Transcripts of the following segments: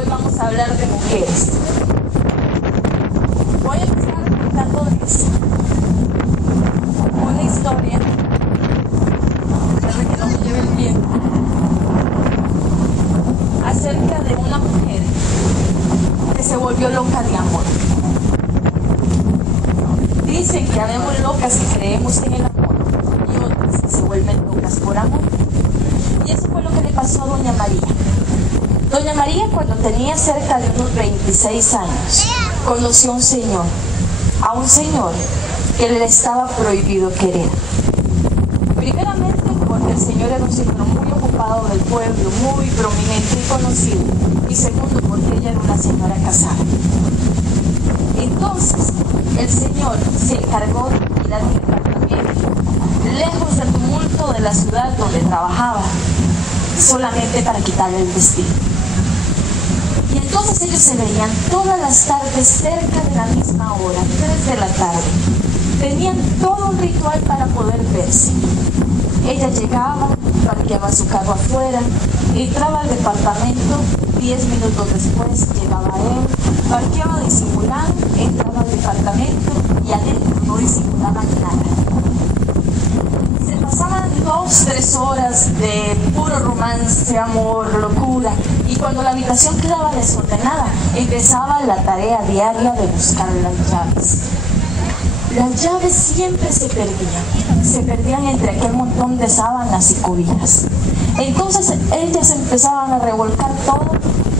hoy vamos a hablar de mujeres. Voy a empezar contándoles una historia, espero que no me lleve el tiempo, acerca de una mujer que se volvió loca de amor. Dicen que habemos locas que creemos en el amor y otras que se vuelven locas por amor. Y eso fue lo que le pasó a Doña María. Doña María, cuando tenía cerca de unos 26 años, conoció a un señor que le estaba prohibido querer. Primeramente porque el señor era un señor muy ocupado del pueblo, muy prominente y conocido, y segundo porque ella era una señora casada. Entonces, el señor se encargó de alquilar un departamento lejos del tumulto de la ciudad donde trabajaba, solamente para quitarle el vestido. Y entonces ellos se veían todas las tardes cerca de la misma hora, 3 de la tarde. Tenían todo un ritual para poder verse. Ella llegaba, parqueaba su carro afuera, entraba al departamento, 10 minutos después llegaba él, parqueaba disimulando, entraba al departamento y adentro no disimulaba nada. Se pasaban 2-3 horas de puro romance, amor, locura, y cuando la habitación quedaba desordenada, empezaba la tarea diaria de buscar las llaves. Las llaves siempre se perdían entre aquel montón de sábanas y cobijas. Entonces ellas empezaban a revolcar todo,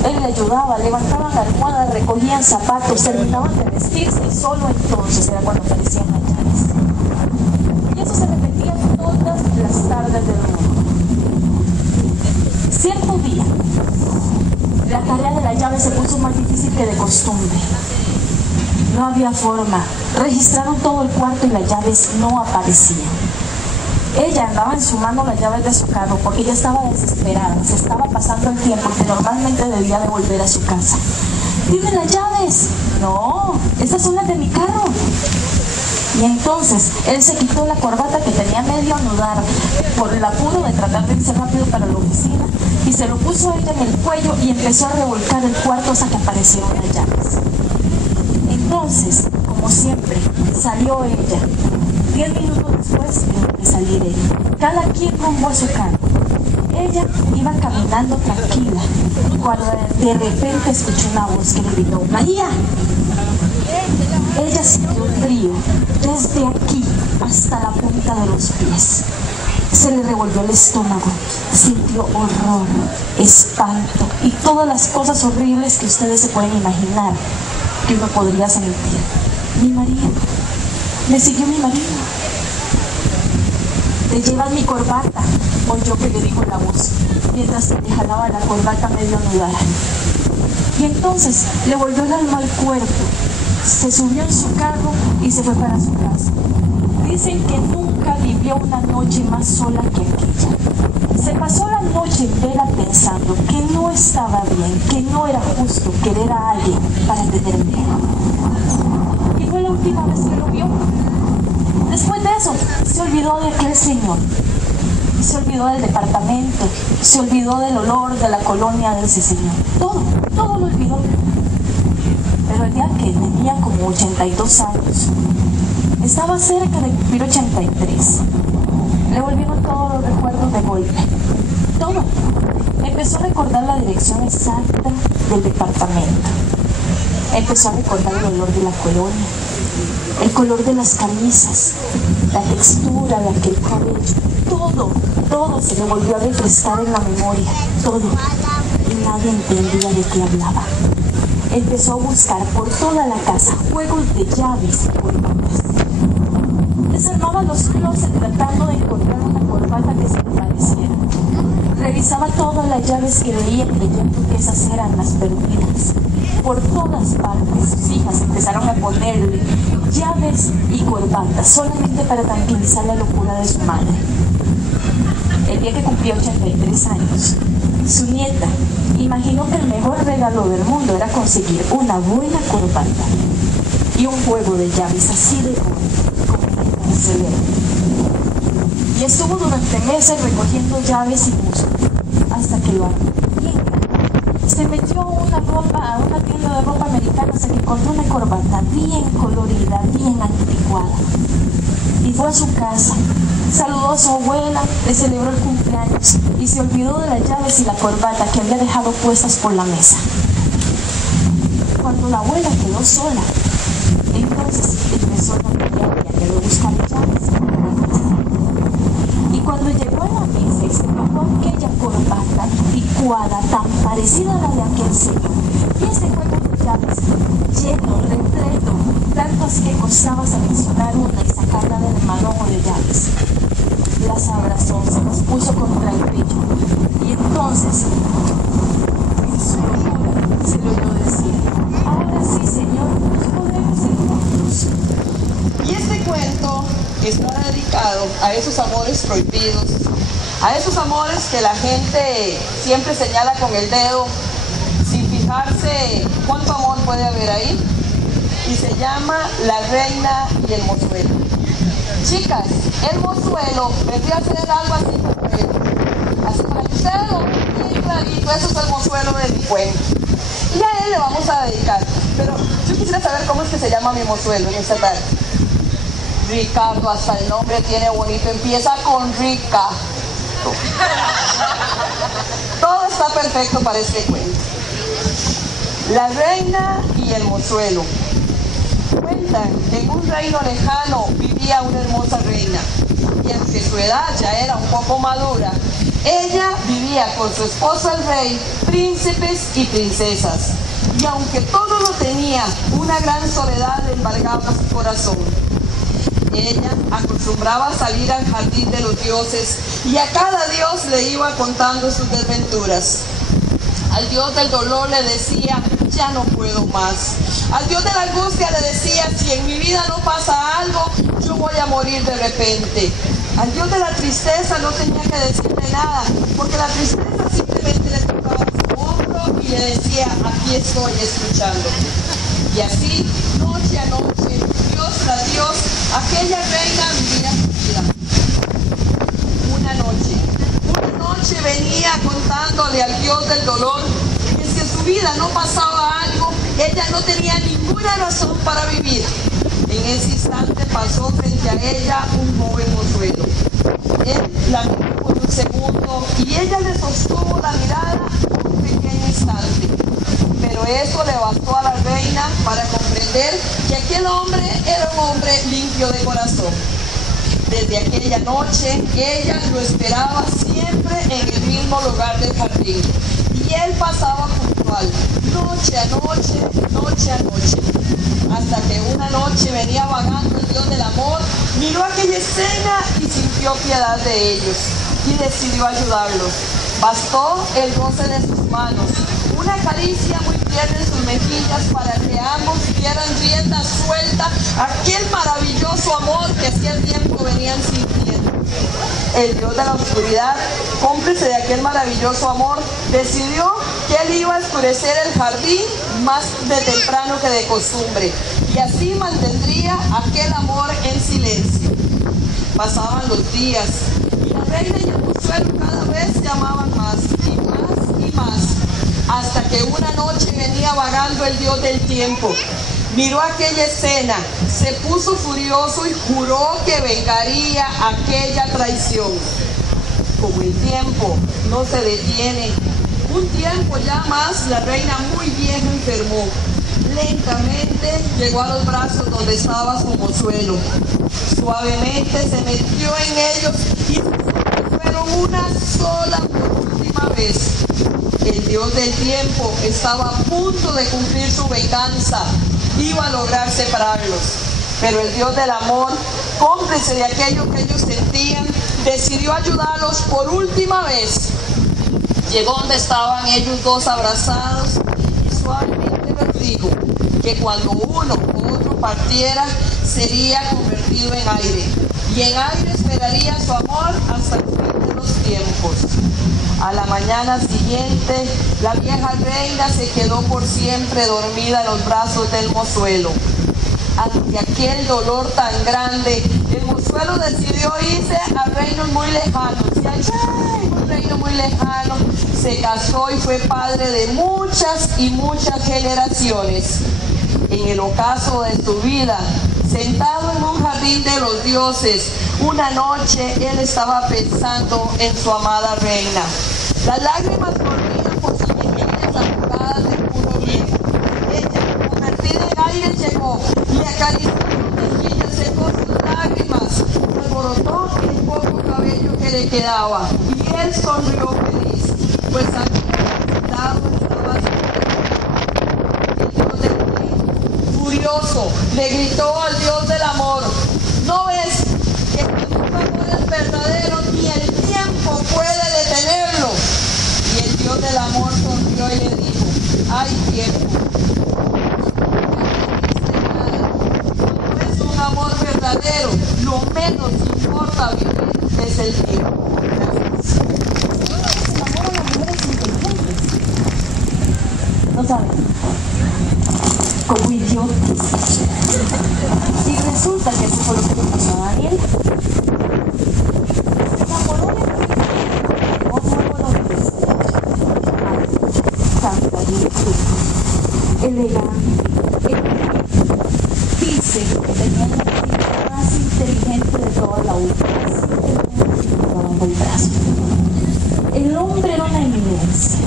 él le ayudaba, levantaban la almohada, recogían zapatos, terminaban de vestirse y solo entonces era cuando aparecían las llaves. Y eso se repetía todas las tardes del mundo. Cierto día, la tarea de la llave se puso más difícil que de costumbre. No había forma. Registraron todo el cuarto y las llaves no aparecían. Ella andaba ensumando las llaves de su carro porque ella estaba desesperada. Se estaba pasando el tiempo que normalmente debía de volver a su casa. ¿Dime las llaves? No, estas son las de mi carro. Y entonces él se quitó la corbata que tenía medio anudar por el apuro de tratar de irse rápido para la oficina y se lo puso a ella en el cuello y empezó a revolcar el cuarto hasta que aparecieron las llaves. Entonces, como siempre, salió ella. 10 minutos después tuvo que salir él. Cada quien rumbo a su carro. Ella iba caminando tranquila cuando de repente escuchó una voz que le gritó: ¡María! Ella sintió frío desde aquí hasta la punta de los pies. Se le revolvió el estómago, sintió horror, espanto y todas las cosas horribles que ustedes se pueden imaginar que uno podría sentir. Mi marido, me siguió mi marido. ¿Te llevas mi corbata? Oyó que le dijo la voz, mientras que le jalaba la corbata medio anudada. Y entonces le volvió el alma al cuerpo, se subió en su carro y se fue para su casa. Dicen que nunca vivió una noche más sola que aquella. Se pasó la noche entera pensando que no estaba bien, que no era justo querer a alguien para tener miedo. Y fue la última vez que lo vio. Después de eso, se olvidó de aquel señor. Se olvidó del departamento, se olvidó del olor de la colonia de ese señor. Todo lo olvidó. Pero el día que tenía como 82 años, estaba cerca de cumplir 83. Le volvieron todos los recuerdos de golpe. Todo. Empezó a recordar la dirección exacta del departamento. Empezó a recordar el olor de la colonia, el color de las camisas, la textura de aquel cabello. Todo se le volvió a refrescar en la memoria. Todo. Y nadie entendía de qué hablaba. Empezó a buscar por toda la casa juegos de llaves y corbatas. Desarmaba los closets tratando de encontrar una corbata que se le pareciera. Revisaba todas las llaves que veía creyendo que esas eran las perdidas. Por todas partes sus hijas empezaron a ponerle llaves y corbatas solamente para tranquilizar la locura de su madre. El día que cumplió 83 años, su nieta imaginó que el mejor regalo del mundo era conseguir una buena corbata y un juego de llaves así de bueno como se ve. Y estuvo durante meses recogiendo llaves y músculos hasta que lo armó bien. Se metió a una tienda de ropa americana, se encontró una corbata bien colorida, bien anticuada. Y fue a su casa, saludó a su abuela, le celebró el cumpleaños y se olvidó de las llaves y la corbata que había dejado puestas por la mesa. Cuando la abuela quedó sola, entonces empezó a querer buscar llaves. Y cuando llegó a la mesa y se bajó aquella corbata anticuada, tan parecida a la de aquel señor, y ese juego de llaves lleno, repleto, tanto así que costaba seleccionar una y sacarla del manojo de llaves. Las abrazó, se las puso contra el pecho, y entonces en su locura se le oyó decir: ahora sí, Señor, podemos ser juntos. Y este cuento está dedicado a esos amores prohibidos, a esos amores que la gente siempre señala con el dedo sin fijarse cuánto amor puede haber ahí, y se llama La reina y el mozuelo. Chicas, el mozuelo vendría a ser algo así como él. Así para que ustedes lo vean bien clarito, eso es el mozuelo de mi cuento. Y a él le vamos a dedicar. Pero yo quisiera saber cómo es que se llama mi mozuelo en esta tarde. Ricardo, hasta el nombre tiene bonito, empieza con Rica. Todo está perfecto para este cuento. La reina y el mozuelo. Cuentan que en un reino lejano vivía una hermosa reina, y aunque su edad ya era un poco madura, ella vivía con su esposo el rey, príncipes y princesas, y aunque todo lo tenía, una gran soledad embargaba su corazón. Ella acostumbraba a salir al jardín de los dioses y a cada dios le iba contando sus desventuras. Al dios del dolor le decía: ya no puedo más. Al dios de la angustia le decía: si en mi vida no pasa algo, yo voy a morir de repente. Al dios de la tristeza no tenía que decirle nada, porque la tristeza simplemente le tocaba su hombro y le decía: aquí estoy escuchando. Y así, noche a noche, Dios tras Dios, aquella reina vivía su vida. Una noche venía contándole al dios del dolor que si en su vida no pasaba algo, ella no tenía ninguna razón para vivir. En ese instante pasó frente a ella un joven mozuelo. Él la miró por un segundo y ella le sostuvo la mirada por un pequeño instante. Pero eso le bastó a la reina para comprender que aquel hombre era un hombre limpio de corazón. Desde aquella noche, ella lo esperaba siempre en el mismo lugar del jardín. Y él pasaba puntual, noche a noche, noche a noche. Hasta que una noche venía vagando el dios del amor, miró aquella escena y sintió piedad de ellos. Y decidió ayudarlos. Bastó el goce de sus manos, una caricia muy tierna en sus mejillas para que ambos dieran rienda suelta a aquel maravilloso amor que hacía tiempo venían sintiendo. El dios de la oscuridad, cómplice de aquel maravilloso amor, decidió que él iba a oscurecer el jardín más de temprano que de costumbre, y así mantendría aquel amor en silencio. Pasaban los días, y la reina y el mozuelo cada vez se amaban más y más y más, hasta que una noche venía vagando el dios del tiempo. Miró aquella escena, se puso furioso y juró que vengaría aquella traición. Como el tiempo no se detiene, un tiempo ya más la reina muy vieja enfermó. Lentamente llegó a los brazos donde estaba su mozuelo. Suavemente se metió en ellos y fueron una sola por última vez. El dios del tiempo estaba a punto de cumplir su venganza. Iba a lograr separarlos. Pero el dios del amor, cómplice de aquello que ellos sentían, decidió ayudarlos por última vez. Llegó donde estaban ellos dos abrazados y suavemente les dijo que cuando uno o otro partiera, sería convertido en aire. Y en aire esperaría su amor hasta el fin de los tiempos. A la mañana siguiente, la vieja reina se quedó por siempre dormida en los brazos del mozuelo. ante aquel dolor tan grande, el mozuelo decidió irse a reinos muy lejanos. Y allá en un reino muy lejano se casó y fue padre de muchas y muchas generaciones. En el ocaso de su vida, sentado en un jardín de los dioses, una noche él estaba pensando en su amada reina. Las lágrimas corrían por sus mejillas arrugadas de puro bien. Ella, convertida en aire, llegó y acarició sus mejillas, secó sus lágrimas, alborotó el poco cabello que le quedaba, y él sonrió feliz, pues había estaba el Dios del bien. Furioso, le gritó al Dios del amor: ¿no ves que tu amor es verdadero ni el tiempo puede detenerlo? Y el Dios del amor sonrió y le dijo: hay tiempo. No es un amor verdadero, lo menos importa vivir es el tiempo. El amor a las mujeres inteligentes. No saben. Como idiotas. Y resulta que eso fue lo que le pasó a Daniel. Se enamoró de cantadito, elegante, dice que tenía la chica más inteligente de toda la U, bajo el brazo. El hombre era una eminencia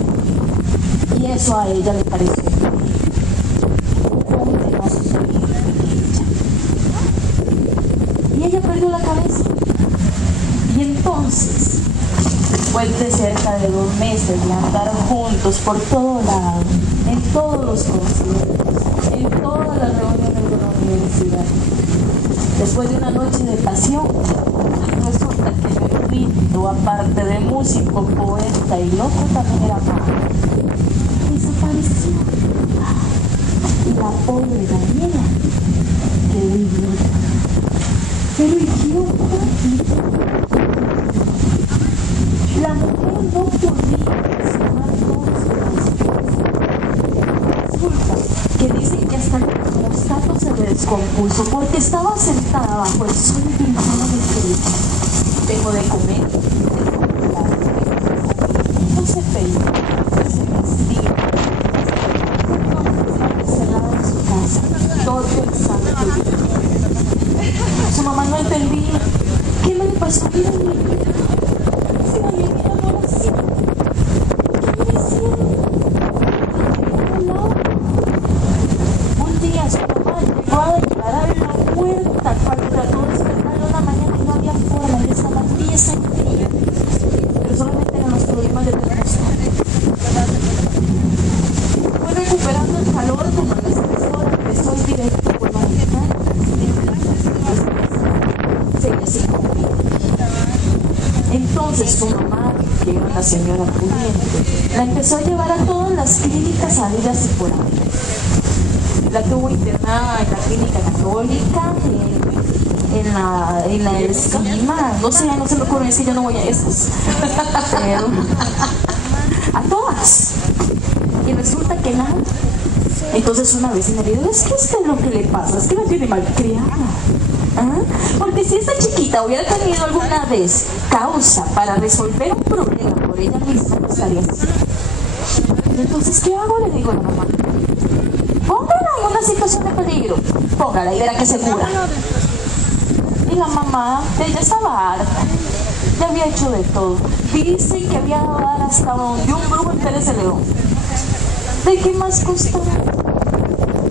y eso a ella le pareció un hombre más inteligente que ella. Y ella perdió la cabeza. Y entonces, después de cerca de 2 meses de andar juntos por todo lado, en todos los conciertos, en todas las reuniones de la universidad, después de una noche de pasión, resulta que Benedito, aparte de músico, poeta y loco, también era padre. Desapareció. Y la pobre Daniela quedó idiota. Pero idiota. La mujer no podía sumar todos los resulta que dicen que hasta el termostato se le descompuso porque estaba sentada bajo el sol pintado de frío. Dejó de comer, no se peinó, no se vestía. Encerrada en su casa, todo el santo día. Su mamá no entendía. ¿Qué le pasó a mi niña? Si la niña no era así. ¿Qué le hicieron? Un día su mamá llegó a declarar en la puerta cuando trató de despertarlo en la mañana y no había forma, él estaba tiesa y fría. Pero solamente eran los problemas del termostato. Fue recuperando el calor como a las 3 horas, empezó el directo por la mañana. Entonces su mamá, que era una señora pudiente, la empezó a llevar a todas las clínicas habidas y por haber. La tuvo internada en la clínica católica, en la esquina, no sé, no se me ocurre, es que yo no voy a esas. Pero a todas. Y resulta que nada. Entonces una vez me dijo: es que esto es lo que le pasa, es que la tiene malcriada. ¿Ah? Porque si esta chiquita hubiera tenido alguna vez causa para resolver un problema por ella misma, no estaría así. Entonces, ¿qué hago? Le digo a la mamá: póngala en una situación de peligro, póngala y verá que se cura. Y la mamá, ella estaba harta, ya había hecho de todo. Dicen que había dado dar hasta donde un brujo en Pérez de León. ¿De qué más costó?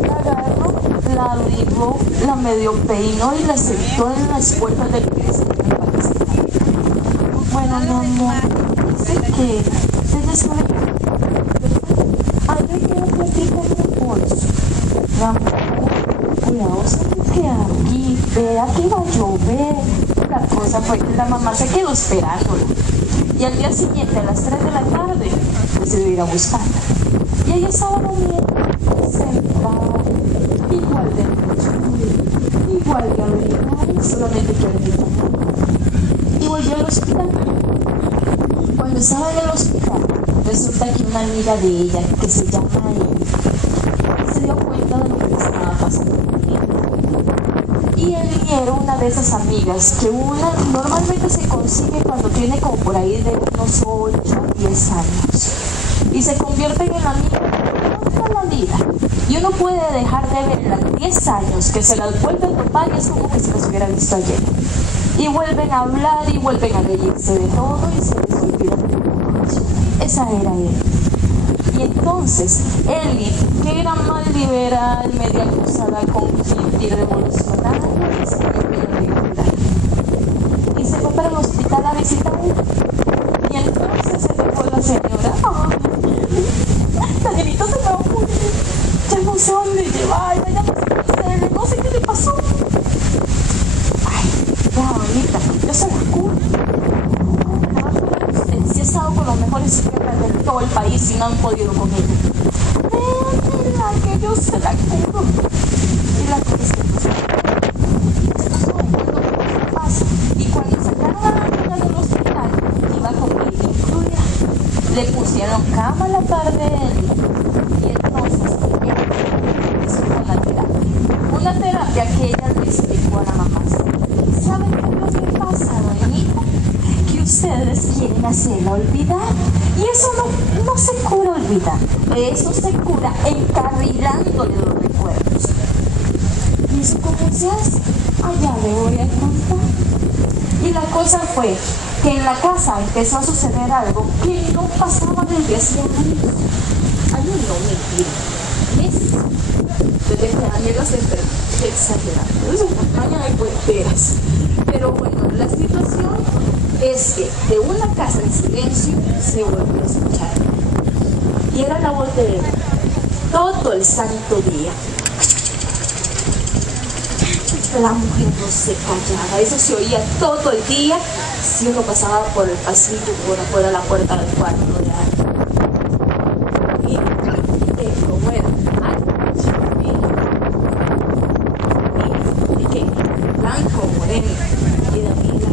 La agarró, la abrigó, la medio peinó y la sentó en las puertas del piso. Bueno, mi amor, dice que ella sabe que hay que platicar en el bolso. Mi amor, cuidado, sabe que aquí, vea que va a llover. La cosa fue que la mamá se quedó esperándola. Y al día siguiente, a las 3 de la tarde, decidió ir a buscarla. Y ella estaba durmiendo, sentada, igual de noche, igual de abrigada, solamente que abrigada. Y volvió al hospital. Cuando estaba en el hospital, resulta que una amiga de ella, que se llama Amy, se dio cuenta de lo que le estaba pasando. Y Eli era una de esas amigas que una normalmente se consigue cuando tiene como por ahí de unos 8 o 10 años. Y se convierten en amigas toda la vida. Y uno puede dejar de verla 10 años, que se las vuelve a topar y es como que se las hubiera visto ayer. Y vuelven a hablar y vuelven a reírse de todo y se les olvida de todo. Esa era Eli. Y entonces, Eli, que era más liberal, media acusada con hippie revolucionaria, se volvió regular. Y se fue para el hospital a visitarla. Y entonces se dejó la señora. Danielito se me va a morir. Ya no sé dónde llevarla, ya no sé qué hacerle, no sé qué le pasó. Ay, no, abuelita, yo se la curo. Si he estado con los mejores psiquiatras de todo el país y no han podido con ella. Déjela que yo se la curo. Y la cosa es que no se pasa. Y cuando sacaron a la niña del hospital, iba con él incluida. Le pusieron cama a la par de él. Y entonces ella empezó con la terapia. Una terapia que ella le explicó a la mamá. ¿Saben qué es lo que pasa, doñita? Que ustedes quieren hacerla olvidar. Y eso no se cura olvidando. Eso se cura encarrilándole los recuerdos. ¿Y eso cómo se hace? Allá le voy a contar. Y la cosa fue que en la casa empezó a suceder algo que no pasaba desde hacía años. Años no, mentira. Meses. Desde que Daniela se enfermó. Exagerando. Eso es una caña de cuenteras. Pero bueno, la situación es que de una casa en silencio se volvió a escuchar. Y era la voz de él. Todo el santo día. La mujer no se callaba. Eso se oía todo el día si uno pasaba por el pasillo por afuera de la puerta del cuarto de alguien. Y como era blanco, moreno y Daniela,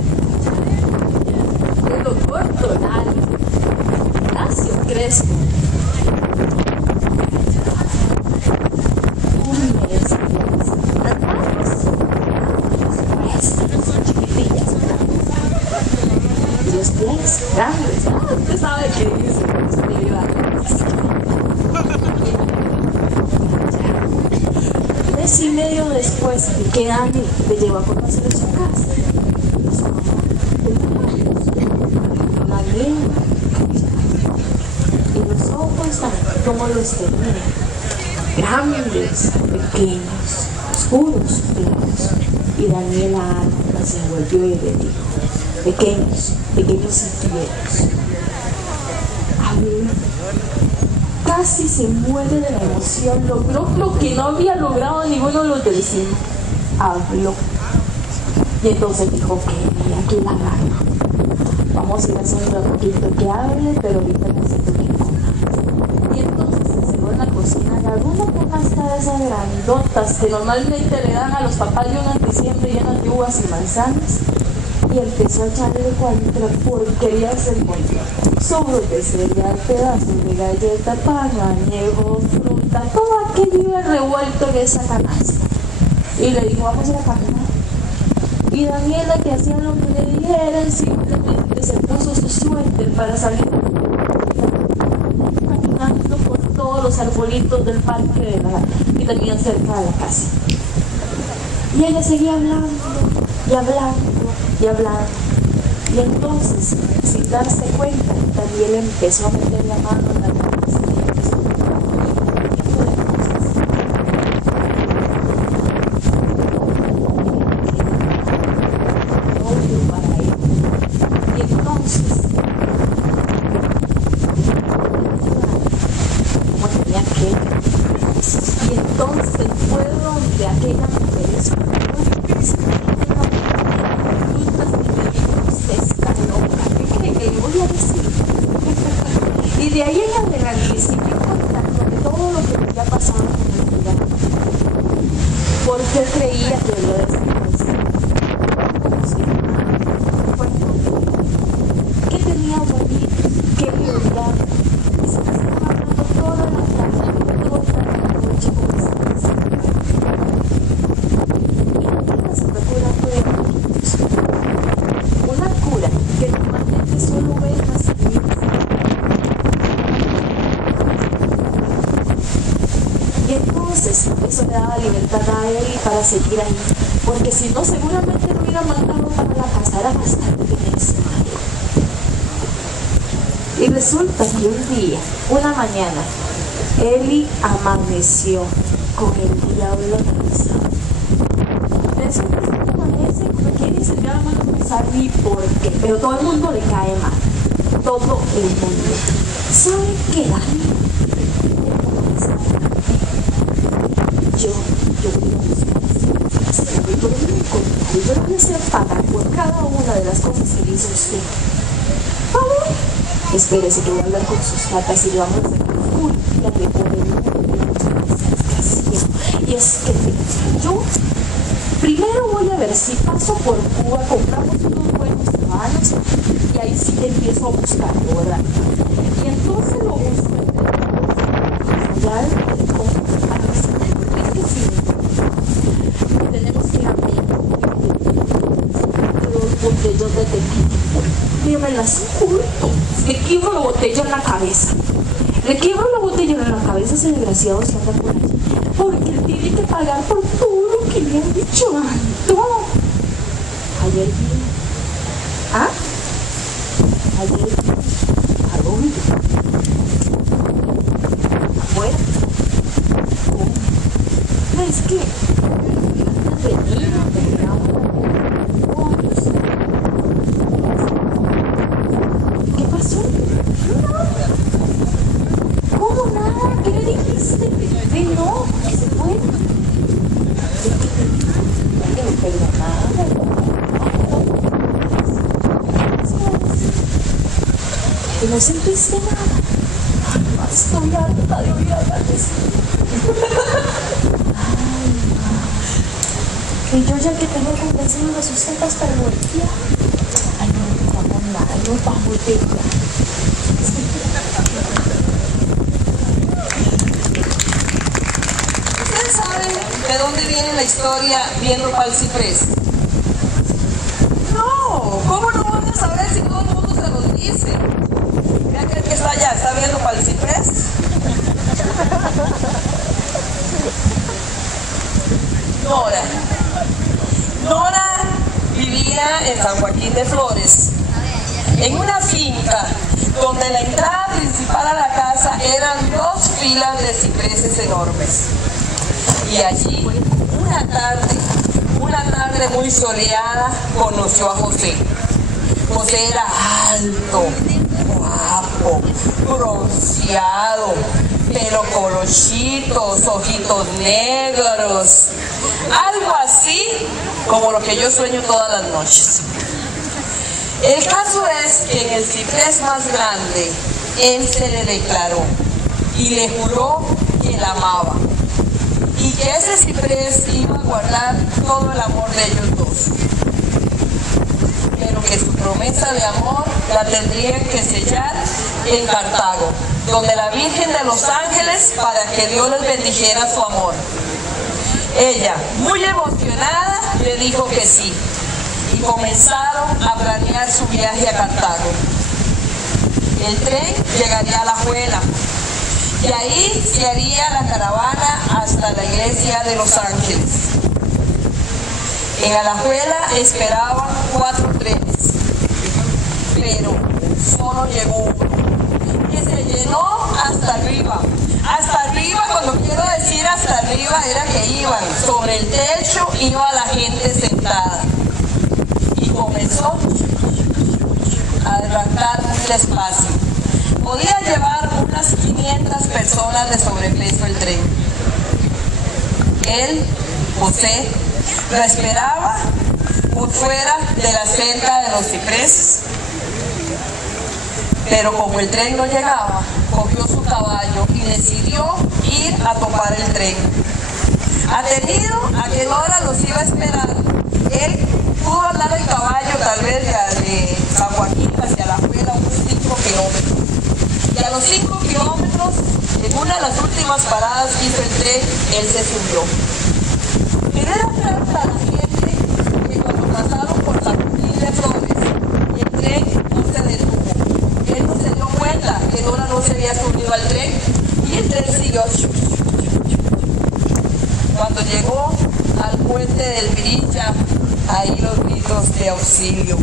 pelo corto, largo, lacio, crespo. Un mes, las manos, chiquitillas, y los pies grandes. Usted sabe qué dice, mes y medio después de que Dani le llevó a conocer a su casa, su mamá, una lengua, y los ojos como los tenía, grandes, pequeños, oscuros, claros. Y Daniela Alba se envolvió y le dijo, pequeños y fieros. Casi se muere de la emoción, logró lo que no había logrado ninguno de los del cine. Habló. Y entonces dijo que aquí la agarro. Vamos a ir haciendo un poquito que hable, pero ahorita necesito que coma. Y entonces se encerró en la cocina, agarró una canasta de esas grandotas que normalmente le dan a los papás de un diciembre llenas de uvas y manzanas. Y empezó a echarle cuanta porquería se encontró. Sobros de cereal, pedazos de galleta, pan, añejo, fruta, todo aquello iba revuelto en esa canasta. Y le dijo, vamos a ir a caminar. Y Daniela, que hacía lo que le dijeran, simplemente se puso su suéter para salir caminando por todos los arbolitos del parque que tenían cerca de la casa. Y ella seguía hablando y hablando y hablando. Y entonces, sin darse cuenta, Daniela empezó a meter la mano en la cabeza y empezó a tocar un tipo de cosas. Obvio para él. Y entonces, como tenía que. Y entonces fue donde aquella mujer escuchó. Y de ahí en adelante siguió contando de todo lo que le había pasado con el lugar. Porque creía que lo decía así. Que tenía bonitos, que verdad. Y se me estaba hablando toda la tarde, toda la noche con esa casa. Y no te das para seguir ahí, porque si no seguramente no hubiera mandado para la casa, era bastante necesario. Y resulta que un día, una mañana, Eli amaneció con el diablo atravesado. Eso que amanece, como que ni siquiera van a pensar ni por qué, pero todo el mundo le cae mal. Todo el mundo. ¿Saben qué, Dani? Yo voy a buscar y yo le voy a hacer pagar por cada una de las cosas que dice usted. A ver, espérese que voy a hablar con sus tatas y le vamos a sacar full la que y es que yo primero voy a ver si paso por Cuba, compramos unos buenos caballos y ahí sí empiezo a buscarlo, ¿verdad? Y entonces lo busco ya es que sí, tenemos que ir a México, los botellos de tequila, me las curto, le quiebro la botella en la cabeza. Le quiebro la botella en la cabeza a ese desgraciado si anda por allí, porque él tiene que pagar por todo lo que le han dicho antes. Ayer vi. ¿Ah? Ayer vi. ¿A dónde? ¿Afuera? ¿Cómo? No, es que ¿qué pasó? ¿Cómo nada? ¿Qué le dijiste? No, que se fue. No pegó nada. ¿Y no sentiste nada? Estoy harta de oír hablar de eso. Y yo ya que tengo convencido de sus tetas para voltear. Ay, no vamos nada, no vamos de ella. ¿Ustedes saben de dónde viene la historia viendo pa'l ciprés? No, ¿cómo no van a saber si todo el mundo se los dice? Mira que el que está allá, ¿está viendo pa'l ciprés? Nora vivía en San Joaquín de Flores, en una finca donde la entrada principal a la casa eran 2 filas de cipreses enormes. Y allí, una tarde muy soleada, conoció a José. José era alto, guapo, bronceado, pelo colochitos, ojitos negros, algo así como lo que yo sueño todas las noches. El caso es que en el ciprés más grande, él se le declaró y le juró que la amaba y que ese ciprés iba a guardar todo el amor de ellos dos, pero que su promesa de amor la tendrían que sellar en Cartago, donde la Virgen de los Ángeles, para que Dios les bendijera su amor. Ella, muy emocionada, le dijo que sí, y comenzaron a planear su viaje a Cartago. El tren llegaría a Alajuela, y ahí se haría la caravana hasta la iglesia de Los Ángeles. En Alajuela esperaban 4 trenes, pero solo llegó uno, que se llenó hasta arriba. Hasta arriba, cuando quiero decir hasta arriba, era que iban sobre el techo, iba la gente sentada. Y comenzó a arrancar muy despacio. Podía llevar unas 500 personas de sobrepeso el tren. Él, José, lo esperaba por fuera de la cerca de los cipreses. Pero como el tren no llegaba, cogió su caballo y decidió ir a topar el tren. Atendido a que Nora los iba a esperar, él pudo andar el caballo tal vez de San Joaquín hacia la Alajuela unos 5 kilómetros. Y a los 5 kilómetros, en una de las últimas paradas que hizo el tren, él se subió. Pero era tanta la gente que cuando pasaron por San Joaquín de Flores, el tren no se detuvo. Él no se dio cuenta que Nora no se había subido al tren y el tren siguió. Cuando llegó al pueblo, frente del Virilla, ahí los gritos de auxilio.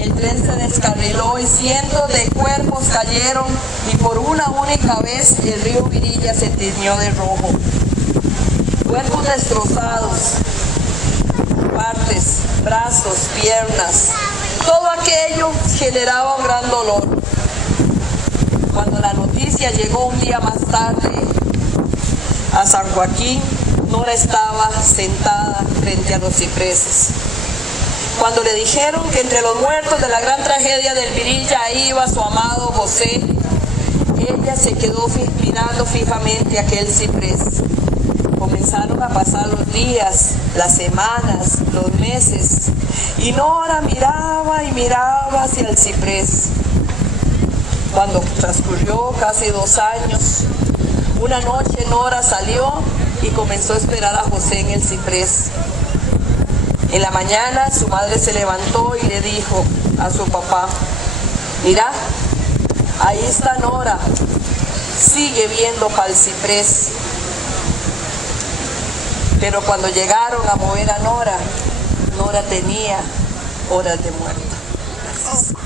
El tren se descarriló y cientos de cuerpos cayeron y por una única vez el río Virilla se tiñó de rojo. Cuerpos destrozados, partes, brazos, piernas, todo aquello generaba un gran dolor. Cuando la noticia llegó un día más tarde a San Joaquín, Nora estaba sentada frente a los cipreses. Cuando le dijeron que entre los muertos de la gran tragedia del Virilla iba su amado José, ella se quedó mirando fijamente aquel ciprés. Comenzaron a pasar los días, las semanas, los meses, y Nora miraba y miraba hacia el ciprés. Cuando transcurrió casi 2 años, una noche Nora salió y comenzó a esperar a José en el ciprés. En la mañana su madre se levantó y le dijo a su papá: mira, ahí está Nora, sigue viendo para el ciprés. Pero cuando llegaron a mover a Nora, Nora tenía horas de muerto. Gracias.